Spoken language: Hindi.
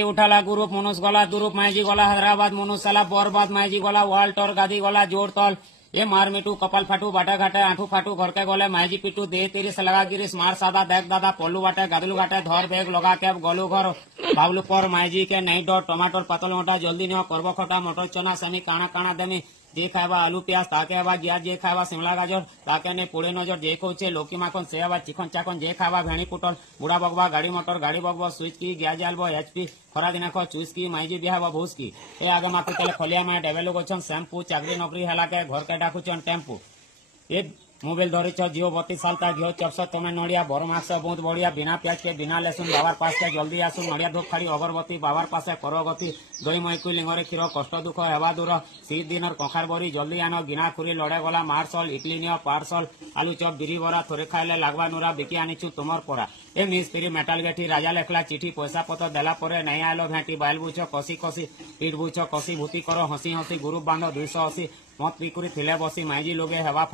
उठाला ग्रुप मनुष गला दुरुप माइजी गला हैदराबाद मनुष साला बरबाद माइजी गला वर्ल्ड टोर गादी गला जोड़ तल ये मार मिटू कपाल फाटू बाटा घाटे आंठू फाटू घर के गले माइजी पिटू दे तेरी लगा गिरीश मार सादा देख दादा पल्लू बाटे गादलू घाटे धर बेग लगा के गलू घर बाबलू पर माइजी के नहीं डर टमाटर पातल मोटा जल्दी नियो करब खटा मटर चना सेमी काणा काणा देमी जे खावा आलू प्याज ताके हवा गया जे खावा शिमला गाजर ताके ने पुड़े नजर जे खोचे लोकी माखन से हवा चिकन चाकन जे खावा भेणी पुटल बुढ़ा बगवा गाड़ी मोटर गाड़ी बगवा स्विच की गैस जालबो एचपी खरा दिन खो चुईस की माइजी बिहाव भूस की ए आगे मापी तले खलिया में डेवेलप गछन शैम्पू चाकरी नौकरी हला के घर के डाकुचन टेम्पू ए मोबाइल धरी जियो 32 साल ता घियो चपस तमे नड़िया बर मास बहुत बढ़िया बिना प्याज के बिना लहसुन बाबार पास के जल्दी आसुन नड़िया धूप खाड़ी अगरबत्ती बाबार पास करगति दही मईकु लिंगरे क्षीर कष्ट दुख हेबा दूर शीत दिन कखार बरी जल्दी आन गिना खुरी लड़े गला मार्सल इडली नियो पार्सल आलू चप बिरी बरा थोड़े खाइले लागवा नुरा बिकी आनीचु तुमर परा ए मिस्त्री मेटाल गेठी राजा लेखला चिठी पैसा पतर देला परे नहीं आलो भेटी बाइल बुझ कसी कसी पीठ बुझ कसी भूति करो हसी हसी ग्रुप बांध 280 मत पिकुरी थिले बसी माइजी लोगे हेवा